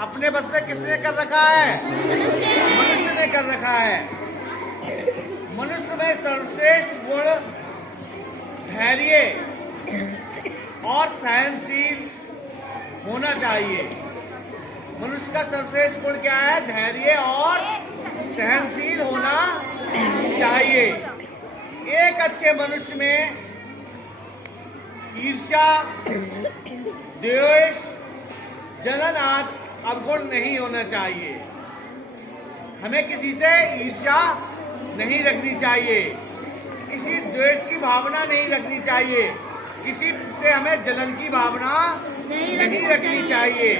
अपने बस में किसने कर रखा है? मनुष्य ने कर रखा है। मनुष्य में सर्वश्रेष्ठ गुण धैर्य और सहनशील होना चाहिए। मनुष्य का सर्वश्रेष्ठ गुण क्या है? धैर्य और सहनशील होना चाहिए। एक अच्छे मनुष्य में ईर्ष्या, द्वेष, जलन आदि अवगुण नहीं होना चाहिए। हमें किसी से ईर्ष्या नहीं रखनी चाहिए, किसी द्वेष की भावना नहीं रखनी चाहिए, किसी से हमें जलन की भावना नहीं रखनी चाहिए।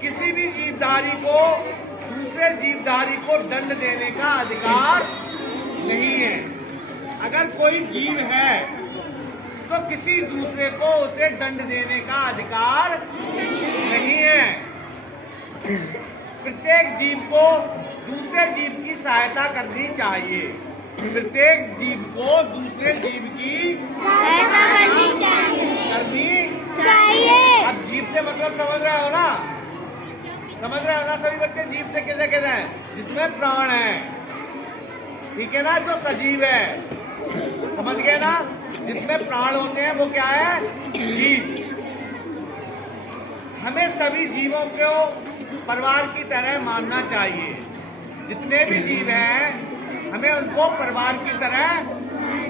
किसी भी जीवधारी को दूसरे जीवधारी को दंड देने का अधिकार नहीं है। अगर कोई जीव है तो किसी दूसरे को उसे दंड देने का अधिकार नहीं है। प्रत्येक जीव को दूसरे जीव की सहायता करनी चाहिए। प्रत्येक जीव को दूसरे जीव की सहायता करनी चाहिए। अब जीव से मतलब समझ रहे हो ना? समझ रहे हो ना सभी बच्चे? जीव से किसे कहते हैं? जिसमें प्राण है, ठीक है ना? जो सजीव है, समझ गए ना? जिसमें प्राण होते हैं वो क्या है? जीव। हमें सभी जीवों को परिवार की तरह मानना चाहिए। जितने भी जीव हैं हमें उनको परिवार की तरह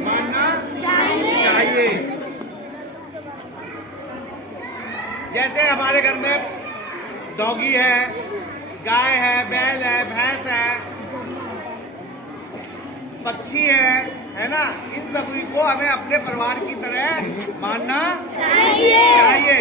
मानना चाहिए। जैसे हमारे घर में डॉगी है, गाय है, बैल है, भैंस है, पक्षी है ना? इन सभी को हमें अपने परिवार की तरह मानना चाहिए।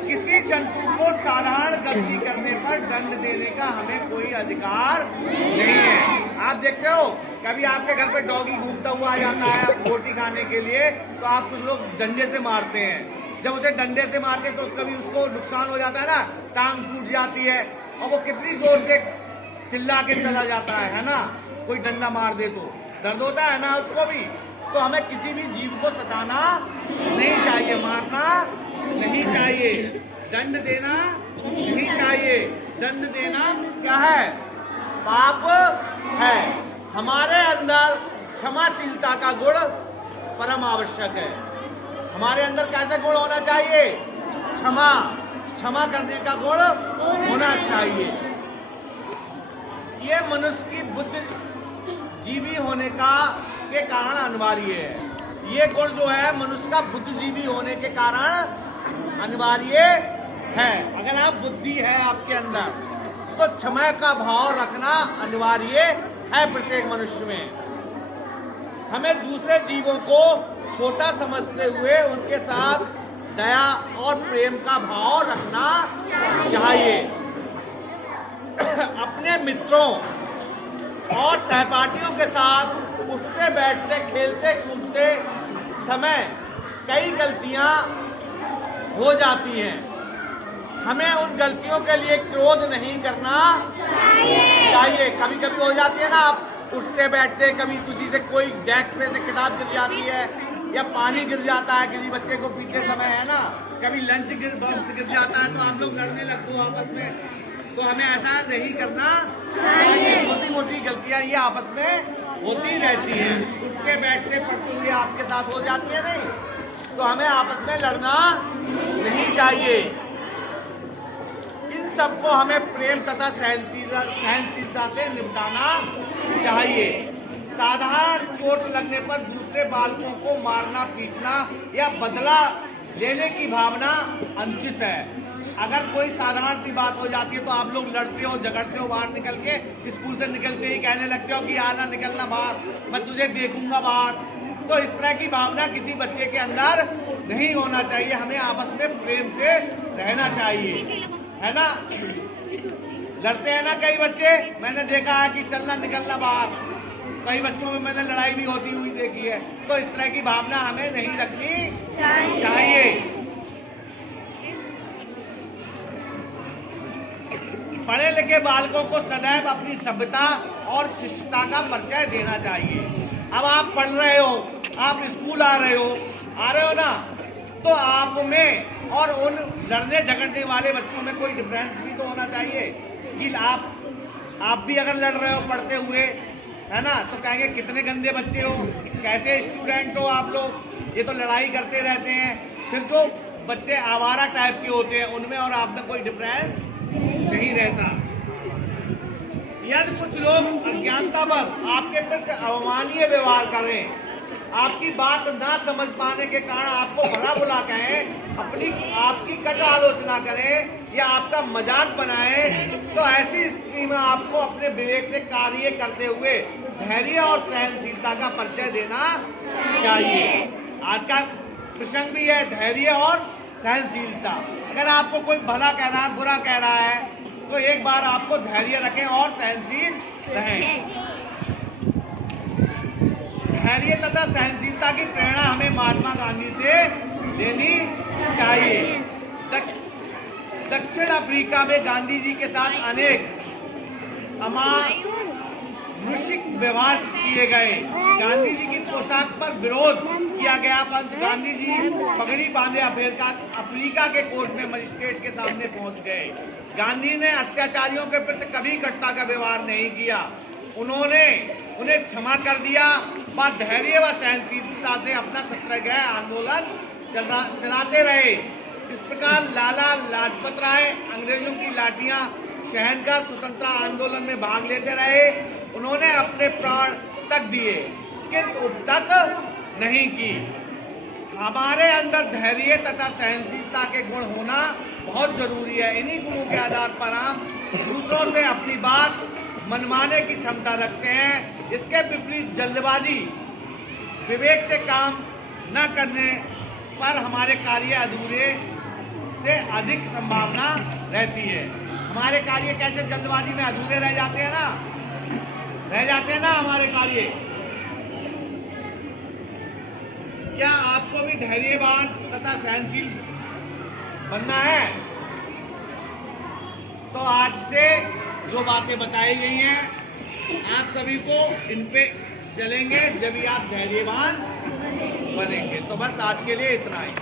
किसी जंतु को साधारण गलती करने पर दंड देने का हमें कोई अधिकार नहीं है। आप देखते हो कभी आपके घर पे डॉगी घूमता हुआ आ जाता है रोटी खाने के लिए, तो आप कुछ लोग डंडे से मारते हैं। जब उसे डंडे से मारते हैं तो कभी उसको नुकसान हो जाता है ना, टांग टूट जाती है और वो कितनी जोर से चिल्ला के चला जाता है ना? कोई डंडा मार दे तो दर्द होता है ना उसको भी। तो हमें किसी भी जीव को सताना नहीं चाहिए, मारना नहीं चाहिए, दंड देना नहीं चाहिए। दंड देना क्या है? पाप है। हमारे अंदर क्षमाशीलता का गुण परम आवश्यक है। हमारे अंदर कैसा गुण होना चाहिए? क्षमा करने का गुण होना चाहिए। ये मनुष्य की बुद्धिजीवी होने के कारण अनिवार्य है। ये गुण जो है मनुष्य का बुद्धिजीवी होने के कारण अनिवार्य है। अगर आप बुद्धि है आपके अंदर तो क्षमा का भाव रखना अनिवार्य है प्रत्येक मनुष्य में। हमें दूसरे जीवों को छोटा समझते हुए उनके साथ दया और प्रेम का भाव रखना चाहिए। अपने मित्रों और सहपाठियों के साथ उठते बैठते खेलते कूदते समय कई गलतियां हो जाती हैं। हमें उन गलतियों के लिए क्रोध नहीं करना चाहिए। कभी कभी हो जाती है ना, आप उठते बैठते कभी किसी से कोई डेस्क में से किताब गिर जाती है या पानी गिर जाता है किसी बच्चे को पीते समय, है ना? कभी लंच बॉक्स गिर जाता है तो आप लोग लड़ने लगते हो आपस में। तो हमें ऐसा नहीं करना चाहिए। छोटी मोटी गलतियां ये आपस में होती रहती हैं, उठते बैठते पढ़ते हुए आपके साथ हो जाती है नहीं, तो हमें आपस में लड़ना नहीं चाहिए। इन सबको हमें प्रेम तथा सहनशीलता से निपटाना चाहिए। साधारण चोट लगने पर दूसरे बालकों को मारना पीटना या बदला लेने की भावना अनुचित है। अगर कोई साधारण सी बात हो जाती है तो आप लोग लड़ते हो, झगड़ते हो, बाहर निकल के स्कूल से निकलते ही कहने लगते हो कि आना निकलना बाहर, मैं तुझे देखूंगा बाहर। तो इस तरह की भावना किसी बच्चे के अंदर नहीं होना चाहिए। हमें आपस में प्रेम से रहना चाहिए, है ना? लड़ते हैं ना कई बच्चे, मैंने देखा है कि चलना निकलना बाहर, कई बच्चों में मैंने लड़ाई भी होती हुई देखी है। तो इस तरह की भावना हमें नहीं रखनी चाहिए। पढ़े लिखे बालकों को सदैव अपनी सभ्यता और शिष्टता का परिचय देना चाहिए। अब आप पढ़ रहे हो, आप स्कूल आ रहे हो ना, तो आप में और उन लड़ने झगड़ने वाले बच्चों में कोई डिफरेंस भी तो होना चाहिए कि आप भी अगर लड़ रहे हो पढ़ते हुए, है ना, तो कहेंगे कितने गंदे बच्चे हो, कैसे स्टूडेंट हो आप लोग, ये तो लड़ाई करते रहते हैं। फिर जो बच्चे आवारा टाइप के होते हैं उनमें और आप में कोई डिफरेंस नहीं रहता। यदि कुछ लोग अज्ञानतावश आपके प्रति अवमाननीय व्यवहार करें, आपकी बात ना समझ पाने के कारण आपको भला बुला कहें, आपकी कट आलोचना करें या आपका मजाक बनाएं, तो ऐसी स्थिति में आपको अपने विवेक से कार्य करते हुए धैर्य और सहनशीलता का परिचय देना चाहिए। आज का प्रसंग भी है धैर्य और सहनशीलता। अगर आपको कोई भला कह रहा है, बुरा कह रहा है, तो एक बार आपको धैर्य रखें और सहनशील रहें। धैर्य तथा सहनशीलता की प्रेरणा हमें महात्मा गांधी से लेनी चाहिए। दक्षिण अफ्रीका में गांधी जी के साथ अनेक अमानुषिक व्यवहार किए गए। गांधी जी की पोशाक पर विरोध किया गया, परंतु गांधी जी पगड़ी बांधे अफ्रीका के कोर्ट में मजिस्ट्रेट के सामने पहुंच गए। गांधी ने अत्याचारियों के प्रति कभी कटुता का व्यवहार नहीं किया। उन्होंने उन्हें क्षमा कर दिया, वह धैर्य व सहनशीलता से अपना सत्याग्रह आंदोलन चलाते रहे। इस प्रकार लाला लाजपत राय अंग्रेजों की लाठियां सहनकर स्वतंत्रता आंदोलन में भाग लेते रहे। उन्होंने अपने प्राण तक दिए किंतु अब तक नहीं की। हमारे अंदर धैर्य तथा सहनशीलता के गुण होना बहुत जरूरी है। इन्हीं गुणों के आधार पर हम दूसरों से अपनी बात मनवाने की क्षमता रखते हैं। इसके विपरीत जल्दबाजी, विवेक से काम न करने पर हमारे कार्य अधूरे से अधिक संभावना रहती है। हमारे कार्य कैसे जल्दबाजी में अधूरे रह जाते हैं ना हमारे कार्य। क्या आपको भी धैर्यवान तथा सहनशील बनना है? तो आज से जो बातें बताई गई हैं आप सभी को इन पे चलेंगे जब भी आप धैर्यवान बनेंगे। तो बस आज के लिए इतना ही।